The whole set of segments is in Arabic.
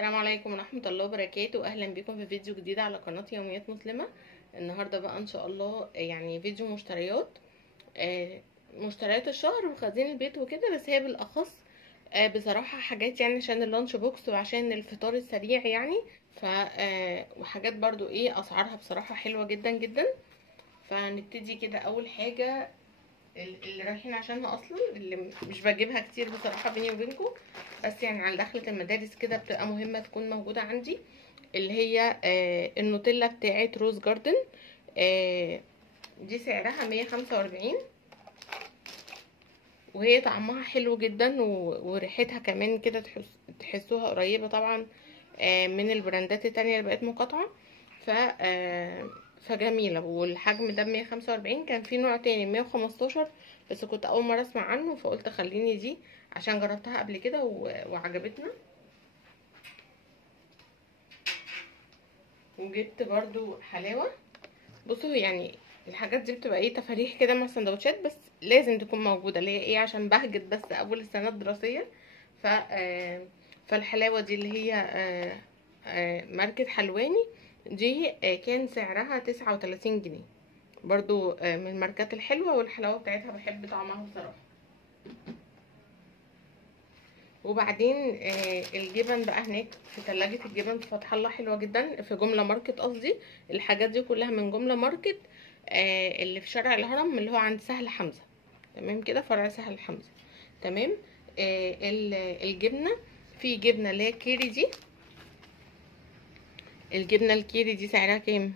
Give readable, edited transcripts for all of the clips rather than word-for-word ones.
السلام عليكم ورحمة الله وبركاته. اهلا بكم في فيديو جديد على قناة يوميات مسلمة. النهاردة بقى ان شاء الله يعني فيديو مشتريات مشتريات الشهر وخزين البيت وكده، بس هي بالاخص بصراحة حاجات يعني عشان اللانش بوكس وعشان الفطار السريع يعني. ف وحاجات برضو اسعارها بصراحة حلوة جدا جدا. فنبتدي كده. اول حاجة اللي رايحين عشانها اصلا، اللي مش بجيبها كتير بصراحه بيني وبينكم، بس يعني على دخلة المدارس كده بتبقى مهمه تكون موجوده عندي، اللي هي النوتيلا بتاعه روز جاردن. دي سعرها 145، وهي طعمها حلو جدا وريحتها كمان كده تحسوها قريبه طبعا من البراندات التانية اللي بقت مقاطعه. ف فجميله. والحجم ده 145. كان في نوع تاني 115 بس كنت اول مره اسمع عنه، فقلت خليني دي عشان جربتها قبل كده وعجبتنا. وجبت برضو حلاوه. بصوا يعني الحاجات دي بتبقى تفاريح كده مع السندوتشات، بس لازم تكون موجوده، اللي هي عشان بهجت بس اول السنه الدراسيه. ف فالحلاوه دي اللي هي ماركه حلواني دي، كان سعرها 39 جنيه. برضو من الماركات الحلوه، والحلاوه بتاعتها بحب طعمها بصراحه. وبعدين الجبن بقى هناك في ثلاجة الجبن في فتح الله حلوة جدا، في جملة ماركت قصدي. الحاجات دي كلها من جملة ماركت اللي في شارع الهرم، اللي هو عند سهل حمزة. تمام كده، فرع سهل حمزة. تمام. الجبنة، في جبنة اللي هي كيري دي. الجبنة الكيري دي سعرها كام؟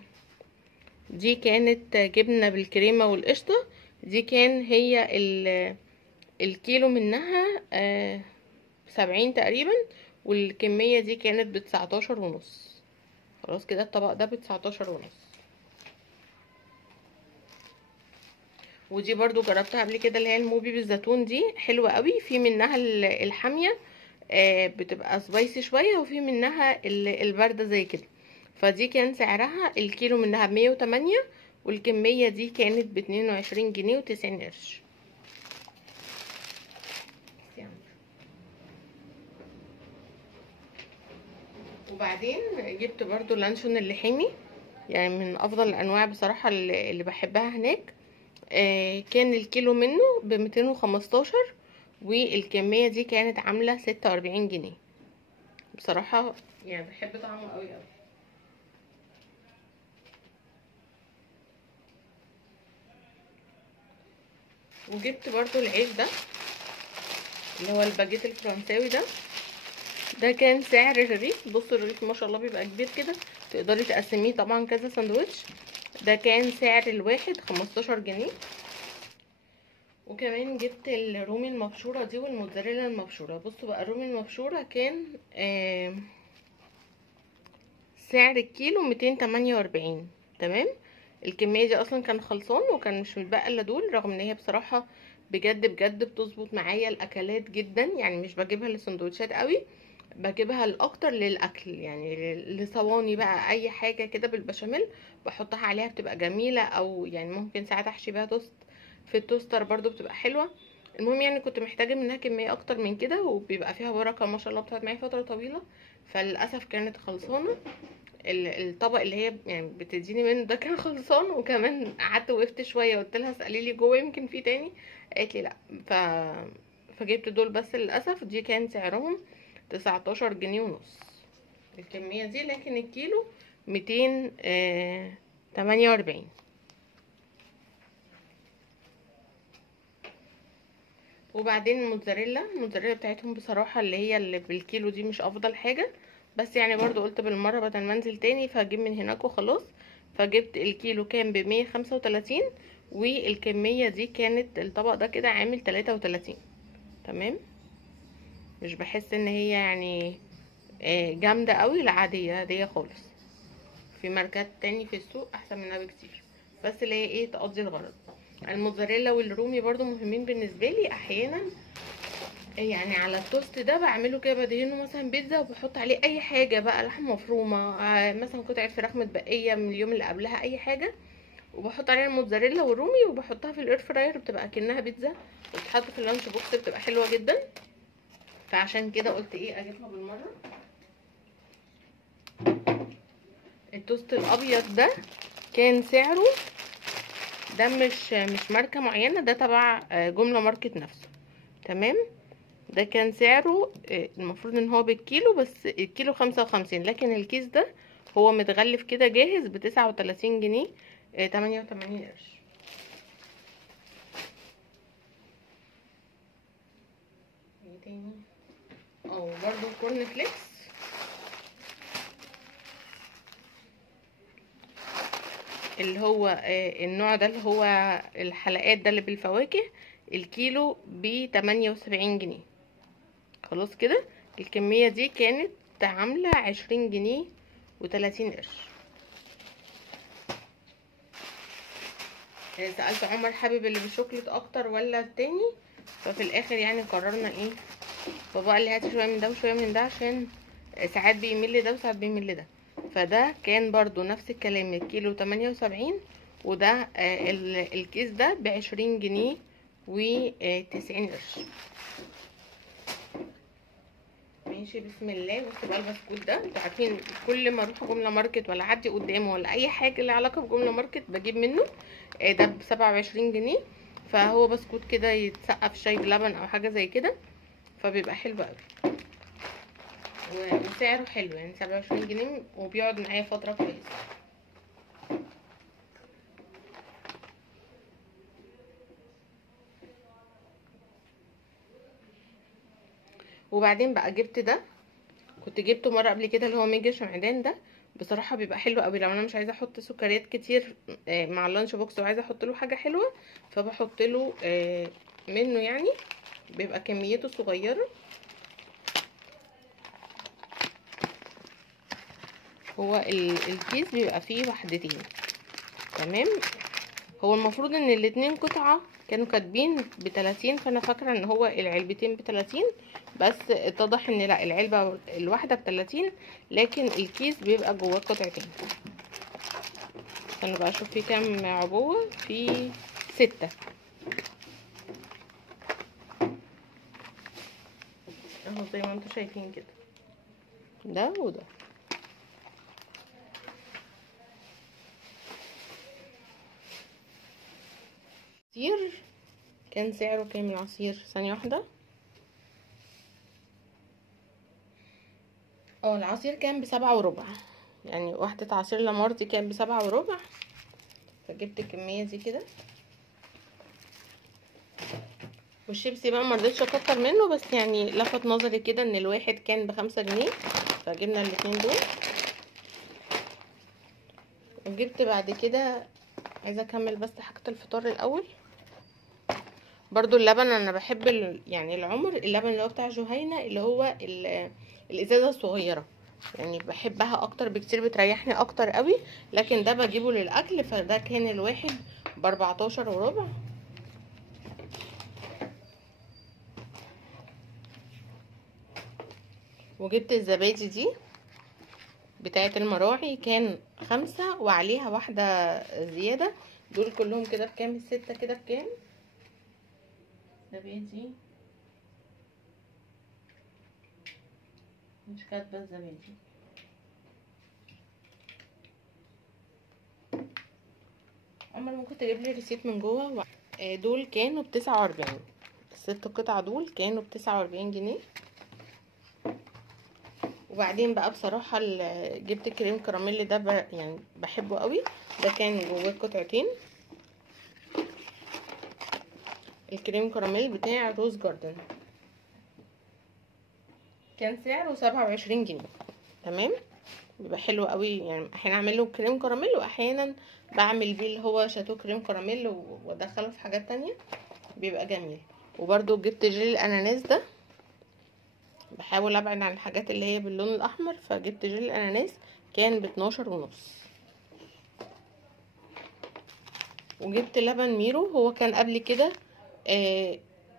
دي كانت جبنة بالكريمة والقشطة. دي كان هي الكيلو منها 70 تقريبا، والكمية دي كانت ب19.5. خلاص كده الطبق ده ب19.5. ودي برضو جربتها قبل كده، اللي هي الموبي بالزيتون دي حلوة قوي. في منها الحامية بتبقى سبايسي شوية، وفي منها الباردة زي كده. فدي كان سعرها الكيلو منها ب108، والكمية دي كانت ب22 جنيه و90 قرش. وبعدين جبت برضو اللانشون اللحيمي، يعني من افضل الانواع بصراحة اللي بحبها هناك. كان الكيلو منه ب215، والكمية دي كانت عاملة 46 جنيه. بصراحة يعني بحب طعمه قوي قوي. وجبت برضو العيش ده اللي هو الباجيت الفرنساوي ده. ده كان سعر الرغيف، بصوا الرغيف ما شاء الله بيبقى كبير كده، تقدري تقسميه طبعا كذا ساندوتش. ده كان سعر الواحد 15 جنيه. وكمان جبت الرومي المبشورة دي والموتزاريلا المبشورة. بصوا بقى، الرومي المبشورة كان سعر الكيلو 248. تمام. الكمية دي اصلا كان خلصان وكان مش متبقى الا دول، رغم ان هي بصراحة بجد بجد بتظبط معايا الاكلات جدا. يعني مش بجيبها للسندوتشات قوي، بجيبها الاكتر للاكل، يعني لصواني بقى اي حاجة كده بالبشاميل بحطها عليها بتبقى جميلة، او يعني ممكن ساعات احشي بيها توست في التوستر برضو بتبقى حلوة. المهم يعني كنت محتاجة منها كمية اكتر من كده، وبيبقى فيها بركة ما شاء الله، بتقعد معايا فترة طويلة. فللأسف كانت خلصانة. الطبق اللي هي يعني بتديني منه ده كان خلصان، وكمان قعدت وقفت شويه قلت لها اسالي لي جوه يمكن في تاني، قالت لي لا. فجبت دول بس. للاسف دي كان سعرهم 19 جنيه ونص الكميه دي، لكن الكيلو 248. وبعدين الموتزاريلا بتاعتهم بصراحه اللي هي اللي بالكيلو دي مش افضل حاجه، بس يعني برضو قلت بالمره بدل ما انزل تاني فهجيب من هناك وخلاص. فجبت الكيلو كان ب135، والكميه دي كانت الطبق ده كده عامل 33. تمام. مش بحس ان هي يعني جامده قوي، لا عاديه عاديه خالص. في ماركات تاني في السوق احسن منها بكتير، بس اللي هي تقضي الغرض. الموتزاريلا والرومي برضو مهمين بالنسبه لي احيانا. يعني على التوست ده بعمله كده، بدهنه مثلا بيتزا وبحط عليه اي حاجه بقى، لحمه مفرومه مثلا قطعه فراخ متبقيه من اليوم اللي قبلها اي حاجه، وبحط عليها الموتزاريلا والرومي وبحطها في الاير فراير، بتبقى كأنها بيتزا وبتتحط في اللانش بوكس، بتبقى حلوه جدا. فعشان كده قلت اجيبها بالمره. التوست الابيض ده كان سعره، ده مش ماركة معينة، ده تبع جملة ماركت نفسه. تمام. ده كان سعره المفروض ان هو بالكيلو، بس الكيلو 55، لكن الكيس ده هو متغلف كده جاهز ب39 جنيه 88 قرش. ايه تاني؟ برضو كورن فليكس، اللي هو النوع ده اللي هو الحلقات ده اللي بالفواكه، الكيلو ب78 جنيه. خلاص كده. الكمية دي كانت عاملة 20 جنيه و30 قرش. سألت عمر حابب اللي بالشوكولات اكتر ولا التاني، ففي الاخر يعني قررنا ايه، بابا قال لي هاتي شوية من ده وشوية من ده، عشان ساعات بيميل لده وساعات بيميل لده. فده كان برضو نفس الكلام، الكيلو 78، وده الكيس ده ب20 جنيه و90 قرش. ماشي. بسم الله. بصوا بقى البسكوت ده، انتوا عارفين كل ما اروح جمله ماركت ولا اعدي قدامه ولا اي حاجه لها علاقه بجمله ماركت بجيب منه. ده ب27 جنيه. فهو بسكوت كده يتسقف شاي بلبن او حاجه زي كده، فبيبقى حلو قوي وسعره حلو، يعني 27 جنيه، وبيقعد معايا فتره كويسه. وبعدين بقى جبت ده، كنت جبته مره قبل كده، اللي هو ميجا شمعدان ده. بصراحه بيبقى حلو قوي لو انا مش عايزه احط سكريات كتير مع اللانش بوكس، وعايزه احط له حاجه حلوه، فبحط له منه يعني. بيبقى كميته صغيره. هو الكيس بيبقى فيه وحدتين. تمام. هو المفروض ان الاتنين قطعه كانوا كاتبين ب30، فانا فاكره ان هو العلبتين ب30، بس اتضح ان لا، العلبه الواحده ب30، لكن الكيس بيبقى جواه قطعتين. استنوا بقى اشوف فيه كام عبوه. فيه 6 اهو زي ما انتم شايفين كده، ده وده. عصير كان سعره كام العصير؟ ثانيه واحده. العصير كان ب7.25، يعني واحدة عصير لامارتي كان ب7.25، فجبت الكمية دي كده. والشيبسي بقى مرضتش اكتر منه، بس يعني لفت نظري كده ان الواحد كان ب5 جنيه، فجبنا الاتنين دول. وجبت بعد كده، عايزة اكمل بس حاجة الفطار الاول. برضو اللبن انا بحب يعني العمر اللبن اللي هو بتاع جهينة، اللي هو الازازة الصغيرة، يعني بحبها اكتر بكتير، بتريحني اكتر قوي. لكن ده بجيبه للاكل، فده كان الواحد ب14.25. وجبت الزبادي دي بتاعة المراعي، كان 5 وعليها واحدة زيادة. دول كلهم كده بكام؟ ال6 كده بكام؟ زبادي مش كاتبة الزبادي. عمر ممكن تجيب لي ريسيت من جوه. دول كانوا ب49، ال6 قطع دول كانوا ب49 جنيه. وبعدين بقى بصراحة جبت كريم كراميل ده يعني بحبه قوي. ده كان جواه قطعتين. الكريم كراميل بتاع روز جاردن كان سعره 27 جنيه. تمام. بيبقى حلو قوي، يعني احيانا اعمل له كريم كراميل، واحيانا بعمل بيه اللي هو شاتو كريم كراميل وادخله في حاجات تانية، بيبقى جميل. وبرده جبت جيل الاناناس ده، بحاول ابعد عن الحاجات اللي هي باللون الاحمر، فجبت جيل الاناناس كان ب12.5. وجبت لبن ميرو، هو كان قبل كده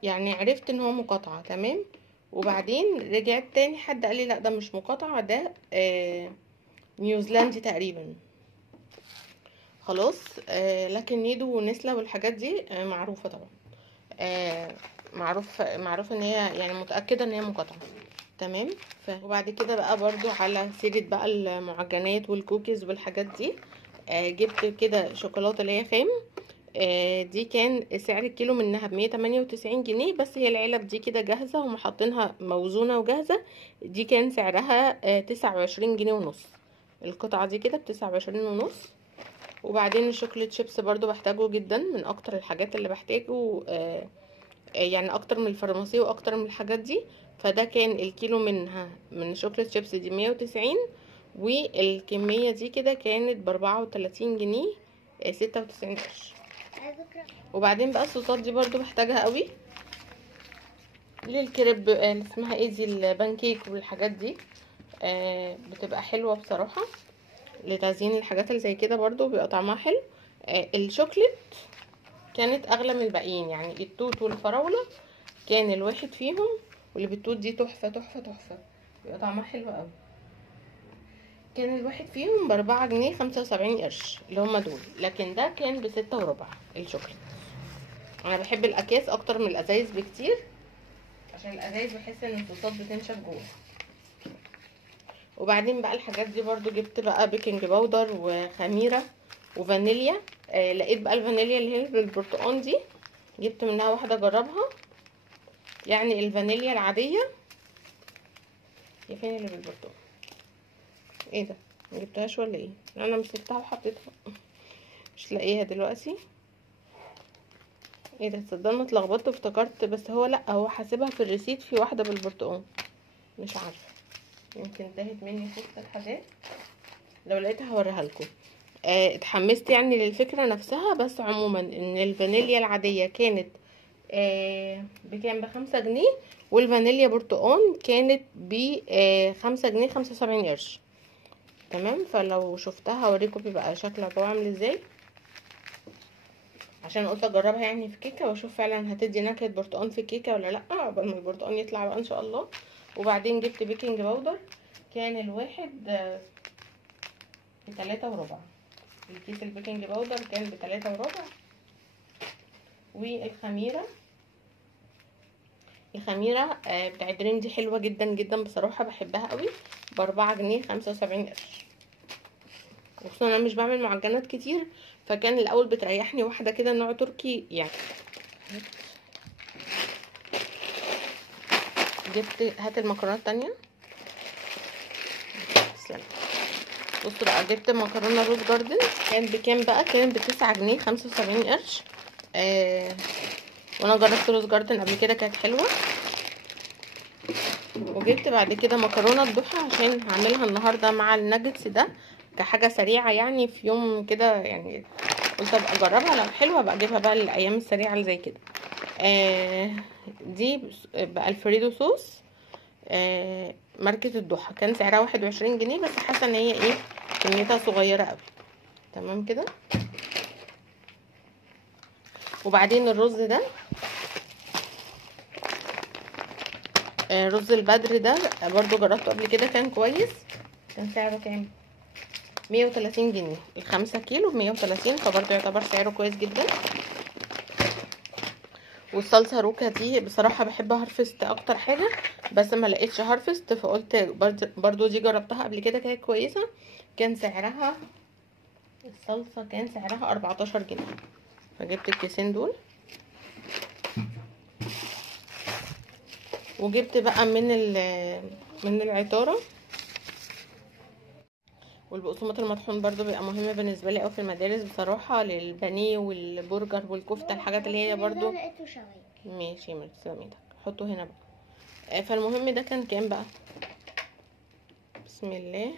يعني عرفت ان هو مقاطعة. تمام. وبعدين رجعت تاني، حد قال لي لا ده مش مقاطعة، ده نيوزيلندي تقريبا. خلاص. لكن نيدو ونسلة والحاجات دي معروفة طبعا. معروف ان هي، يعني متأكدة ان هي مقاطعة. تمام. وبعد كده بقى برضو على سيرة بقى المعجنات والكوكيز والحاجات دي، جبت كده شوكولاتة اللي هي خام. دي كان سعر الكيلو منها ب198 جنيه، بس هي العلب دي كده جاهزة، هم حاطينها موزونة وجاهزة. دي كان سعرها 29 جنيه ونص. القطعة دي كده ب29 ونص. وبعدين الشوكولات شيبس برضو بحتاجه جدا، من اكتر الحاجات اللي بحتاجه، يعني اكتر من الفارماسي واكتر من الحاجات دي. فده كان الكيلو منها من الشوكولات شيبس دي 190، والكمية دي كده كانت ب34 جنيه 96 قرش. وبعدين بقى الصوصات دي برضو بحتاجها قوي للكريب، اسمها ايه دي، البانكيك والحاجات دي. بتبقى حلوة بصراحة لتزيين الحاجات اللي زي كده، برضو بيبقى طعمها حلو. الشوكليت كانت اغلى من الباقيين، يعني التوت والفراولة كان الواحد فيهم، واللي بالتوت دي تحفة تحفة تحفة، بيبقى طعمها حلو قوي. كان الواحد فيهم ب4 جنيه 75 قرش اللي هما دول، لكن ده كان ب6 وربع الشوكليت. انا بحب الاكياس اكتر من الازايز بكتير، عشان الازايز بحس ان الصوصات بتنشف جوه. وبعدين بقى الحاجات دي برضو جبت بقى بيكنج باودر وخميرة وفانيليا. لقيت بقى الفانيليا اللي هي بالبرتقال دي، جبت منها واحدة اجربها. يعني الفانيليا العادية، هي فين اللي بالبرتقال؟ ايه ده، مجبتهاش ولا ايه؟ انا مسكتها وحطيتها مش لاقيها دلوقتي. ايه ده، تصدقني اتلخبطت وافتكرت، بس هو لا، هو حاسبها في الريسيت في واحدة بالبرتقال، مش عارفة، يمكن انتهت مني في وسط الحاجات. لو لقيتها هوريها لكم. اتحمست يعني للفكرة نفسها. بس عموما ان الفانيليا العادية كانت بكام، ب5 جنيه، والفانيليا برتقال كانت ب5 جنيه 75 قرش. تمام. فلو شفتها هوريكم بيبقى شكلها جوه عامل ازاي، عشان قلت اجربها يعني في كيكه واشوف فعلا هتدي نكهه برتقال في الكيكه ولا لا، قبل ما البرتقال يطلع بقى ان شاء الله. وبعدين جبت بيكنج باودر، كان الواحد ب3 وربع. الكيس البيكنج باودر كان ب3 وربع. والخميره، الخميره بتاع دريم دي حلوه جدا جدا بصراحه، بحبها قوي، ب4 جنيه 75 قرش. وخصوصا انا مش بعمل معجنات كتير، فكان الاول بتريحني واحده كده نوع تركي يعني. هات المكرونه التانية. تسلم. بصوا بقى، جبت مكرونه روز جاردن، كان بكام بقى، كان ب9 جنيه 75 قرش. وانا جربت روز جاردن قبل كده كانت حلوه. وجبت بعد كده مكرونه الضحى عشان هعملها النهارده مع الناجتس ده كحاجه سريعه يعني في يوم كده يعني، قلت ابقى اجربها، لو حلوه بقى اجيبها بقى الايام السريعه اللي زي كده. دي بالفريدو صوص، ماركة الضحى، كان سعرها 21 جنيه، بس حاسه ان هي ايه، كميتها صغيره قوي. تمام كده. وبعدين الرز ده، رز البدر ده برضو جربته قبل كده كان كويس. كان سعره كام، 130 جنيه، ال5 كيلو ب130، فبرضو يعتبر سعره كويس جدا. والصلصه روكا دي بصراحه بحب هارفست اكتر حاجه، بس ما لقيتش هارفست، فقلت برضو دي جربتها قبل كده كانت كويسه. كان سعرها، الصلصه كان سعرها 14 جنيه، فجبت الكيسين دول. وجبت بقى من العطاره. والبقسماط المطحون برضو بيبقى مهم بالنسبه لي قوي في المدارس بصراحه، للبانيه والبرجر والكفته، الحاجات اللي هي برضو. ماشي يا مرسي، سلامتك، حطه هنا بقى. فالمهم ده كان كام بقى، بسم الله،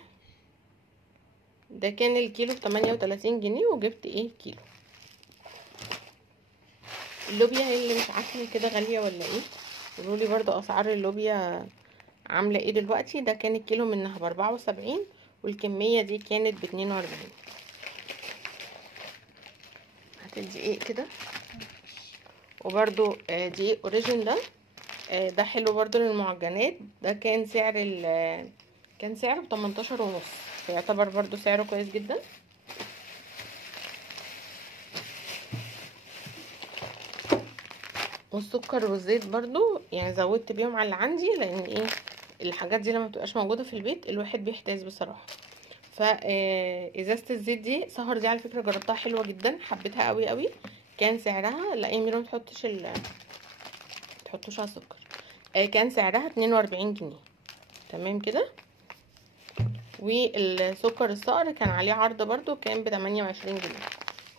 ده كان الكيلو ب38 جنيه، وجبت ايه كيلو. اللوبيا هي اللي مش عارفه هي كده غاليه ولا ايه، قولولي برضو اسعار اللوبيا عامله ايه دلوقتي. ده كان الكيلو منها ب74، والكميه دي كانت ب42. هات الدقيق كده. وبرضو دقيق اوريجين ده حلو برضو للمعجنات، ده كان كان سعره ب18 ونص، فيعتبر برضو سعره كويس جدا. والسكر والزيت برضو يعني زودت بيهم على اللي عندي، لان ايه، الحاجات دي لما بتبقاش موجوده في البيت الواحد بيحتاج بصراحه. فازازه الزيت دي سهر دي على فكره جربتها حلوه جدا، حبيتها قوي قوي. كان سعرها، لا يا ميرا تحطوش على السكر. كان سعرها 42 جنيه. تمام كده. والسكر الصقر كان عليه عرض برضو، كان ب 28 جنيه.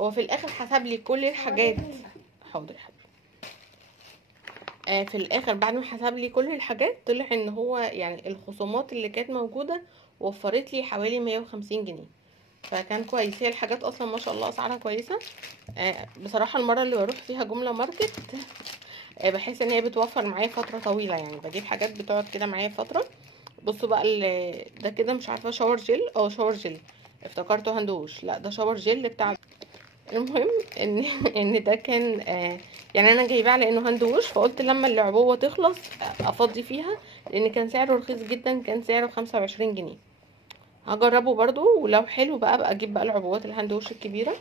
هو في الاخر حسب لي كل الحاجات. حاضر يا حبيبي. في الاخر بعد ما حسب لي كل الحاجات طلع ان هو يعني الخصومات اللي كانت موجوده وفرت لي حوالي 150 جنيه. فكان كويس. هي الحاجات اصلا ما شاء الله اسعارها كويسه. بصراحه المره اللي بروح فيها جمله ماركت بحس ان هي بتوفر معايا فتره طويله، يعني بجيب حاجات بتقعد كده معايا فتره. بصوا بقى ده كده مش عارفه شاور جل شاور جل، افتكرته هندوش، لا ده شاور جل بتاع. المهم ان ان ده كان يعني انا جايباه على انه هندوش، فقلت لما العبوه تخلص افضي فيها، لان كان سعره رخيص جدا، كان سعره 25 جنيه. هجربه برضو، ولو حلو بقى اجيب بقى العبوات الهندوش الكبيره.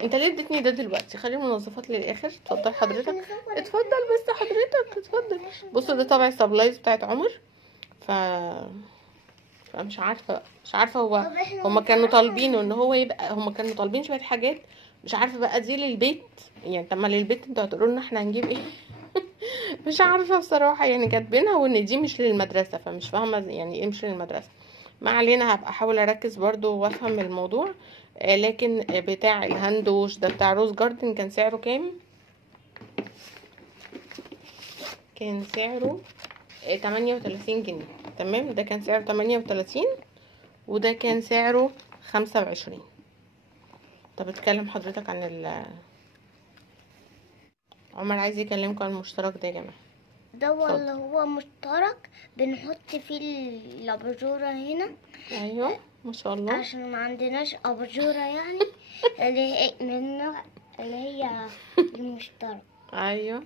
انت ليه اديتني ده دلوقتي؟ خلي المنظفات للاخر. اتفضل حضرتك، اتفضل بس حضرتك اتفضل. بصوا ده طبع السبلايز بتاعت عمر. ف فمش عارفه هما كانوا طالبينه ان هو يبقى، هما كانوا طالبين شويه حاجات، مش عارفه بقى دي للبيت يعني. طب ما للبيت انتوا هتقولوا لنا احنا هنجيب ايه؟ مش عارفه بصراحه يعني. كاتبينها وان دي مش للمدرسه، فمش فاهمه يعني ايه مش للمدرسه. ما علينا، هبقى احاول اركز برضو وافهم الموضوع. لكن بتاع الهندوش ده بتاع روز جاردن كان سعره كام؟ كان سعره 38 جنيه. تمام، ده كان سعره 38 وده كان سعره 25. طب اتكلم حضرتك عن عمر عايز يكلمكم عن المشترك ده يا جماعه. ده اللي هو مشترك بنحط فيه الاباجوره هنا. ايوه ما شاء الله. عشان ما عندناش اباجوره يعني من النوع اللي هي المشترك. ايوه.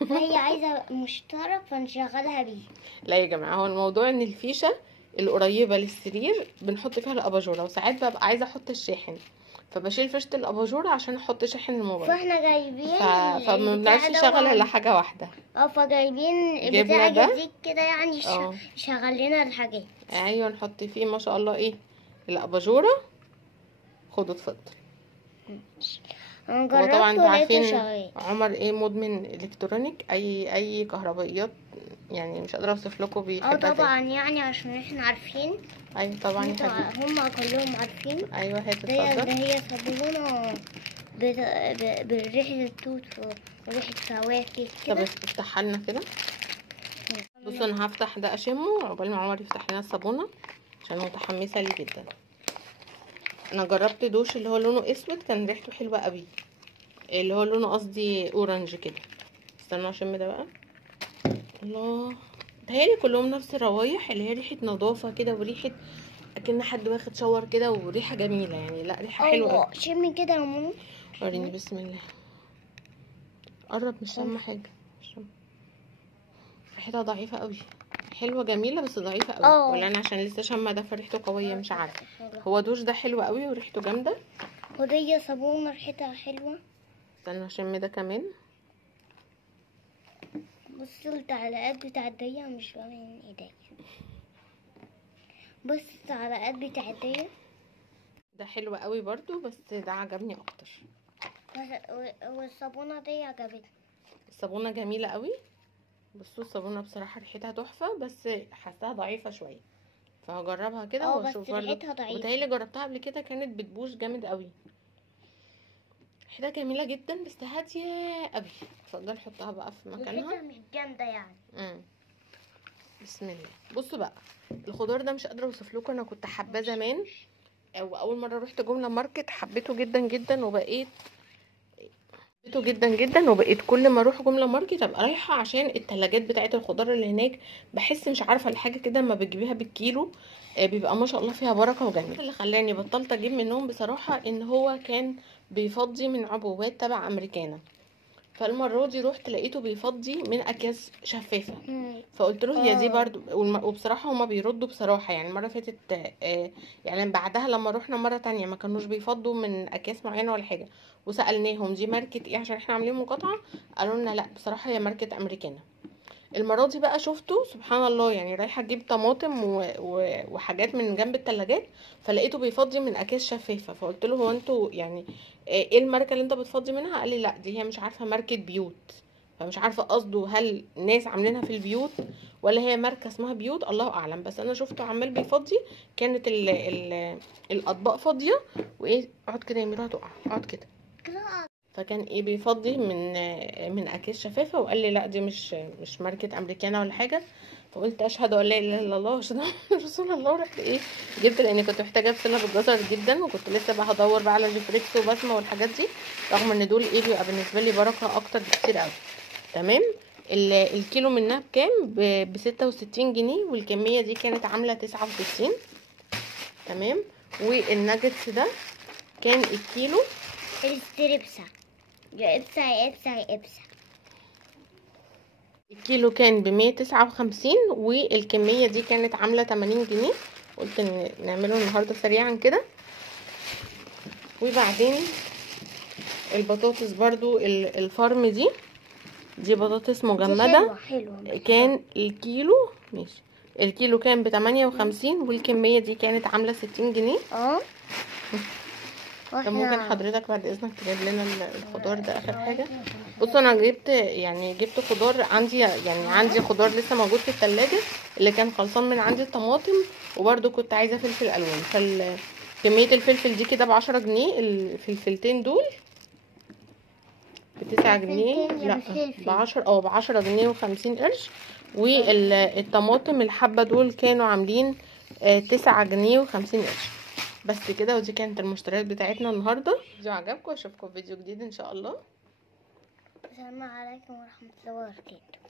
فهي عايزه مشترك فنشغلها بيه. لا يا جماعه، هو الموضوع ان الفيشه القريبه للسرير بنحط فيها الاباجوره، وساعات ببقى عايزه احط الشاحن فبشيل فيشه الاباجوره عشان احط شاحن الموبايل. فاحنا جايبين فما بنعرفش نشغل الا حاجه واحده. فجايبين جبنا بتاع ده جديد كده يعني يشغل لنا الحاجات. ايوه نحط فيه ما شاء الله ايه الاباجوره. خدوا اتفضل. انا هو طبعا انتوا جربته لقيته عارفين شغال. عمر ايه مدمن الكترونيك، اي كهربائيات يعني، مش قادره اوصف لكم بيحبها طبعا يعني عشان احنا عارفين. ايوه طبعا يا حبيبي. هم كلهم عارفين. ايوه هات ده اتفضل. هي صابونة بريحة التوت وريحة فواكه طب كده. افتحها لنا كده. بصوا انا هفتح ده اشمه عقبال ما عمر يفتح لنا الصابونه عشان متحمسه ليه جدا. انا جربت دوش اللي هو لونه اسود، كان ريحته حلوه قوي. اللي هو لونه قصدي اورنج كده. استنوا اشم ده بقى. الله، تهيألي كلهم نفس الروايح، اللي هي ريحه نظافه كده وريحه اكن حد واخد شاور كده، وريحه جميله يعني. لا ريحه حلوه قوي. شمي كده يا ماما. وريني بسم الله. قرب مش شامه حاجه. ريحتها ضعيفه قوي. حلوه جميله بس ضعيفه قوي. ولا انا عشان لسه شامه ده فريحته قويه مش عارفه. هو دوش ده حلو قوي وريحته جامده. ودي صابونه ريحتها حلوه. استنى اشم ده كمان. بص التعليقات بتاع الدية مش باين ايديا. بص التعليقات بتاع الدية. ده حلو قوي برضو بس ده عجبني اكتر. والصابونه دي عجبتني. الصابونه جميله قوي. بصوا الصابونه بصراحه ريحتها تحفه بس حاساها ضعيفه شويه، فهجربها كده واشوف برضه. ريحتها ضعيفه. وبتهيألي جربتها قبل كده كانت بتبوش جامد قوي. ريحتها جميله جدا بس هاديه قوي. اتفضل حطها بقى في مكانها. ريحتها مش جامده يعني. بسم الله. بصوا بقى الخضار ده مش قادره اوصف لكم. انا كنت حباه زمان، او اول مره رحت جمله ماركت حبيته جدا جدا، وبقيت كل ما اروح جمله ماركت ابقى رايحه عشان التلاجات بتاعه الخضار اللي هناك. بحس مش عارفه الحاجه كده اما بتجيبيها بالكيلو بيبقى ما شاء الله فيها بركه وجمال. اللي خلاني بطلت اجيب منهم بصراحه ان هو كان بيفضي من عبوات تبع امريكانا، فالمره دي رحت لقيته بيفضي من اكياس شفافه. فقلت له هي دي برضو. وبصراحه هما بيردوا بصراحه يعني. المره فاتت يعني بعدها لما رحنا مره تانية ما كانوش بيفضوا من اكياس معينه ولا حاجه، وسالناهم دي ماركه ايه عشان احنا عاملين مقاطعه. قالوا لنا لا بصراحه هي ماركه امريكانا. المره دي بقى شفته سبحان الله، يعني رايحه اجيب طماطم وحاجات من جنب التلاجات، فلقيته بيفضي من اكياس شفافه. فقلت له هو انتوا يعني ايه الماركه اللي انت بتفضي منها؟ قال لي لا دي هي مش عارفه ماركه بيوت. فمش عارفه قصده هل ناس عاملينها في البيوت ولا هي ماركه اسمها بيوت، الله اعلم. بس انا شفته عمال بيفضي، كانت ال الاطباق فاضيه. وايه، اقعد كده يا ميرا هتقع، اقعد كده. فكان ايه بيفضي من اكياس شفافه، وقال لي لا دي مش ماركه امريكانا ولا حاجه. فقلت اشهد ان لا اله الا الله واشهد ان رسول الله. ورحت ايه جبت، لاني كنت محتاجه بسله بالجزر جدا، وكنت لسه بقى هدور بقى على جيفريكس وبسمه والحاجات دي، رغم ان دول ايه بيبقى بالنسبه لي بركه اكتر بكتير قوي. تمام. الكيلو منها بكام؟ ب 66 جنيه، والكميه دي كانت عامله 69. تمام. والناجتس ده كان الكيلو الستريبسا يا ابسا يا ابسا يا ابسا. الكيلو كان ب159، والكمية دي كانت عاملة 80 جنيه. قلت نعمله النهاردة سريعا كده. وبعدين البطاطس برضو الفارم دي بطاطس مجمدة. حلوة كان الكيلو ماشي، الكيلو كان ب58، والكمية دي كانت عاملة 60 جنيه. طب ممكن حضرتك بعد اذنك تجيب لنا الخضار ده اخر حاجه؟ بصوا انا جبت خضار عندي، يعني عندي خضار لسه موجود في الثلاجه اللي كان خلصان من عندي الطماطم، وبرده كنت عايزه فلفل الوان. كميه الفلفل دي كده ب10 جنيه، الفلفلتين دول ب9 جنيه، لا ب10 جنيه و50 قرش. والطماطم الحبه دول كانوا عاملين 9 جنيه و50 قرش. بس كده، ودي كانت المشتريات بتاعتنا النهارده. فيديو عجبكم، اشوفكم في فيديو جديد ان شاء الله. السلام عليكم ورحمة الله وبركاته.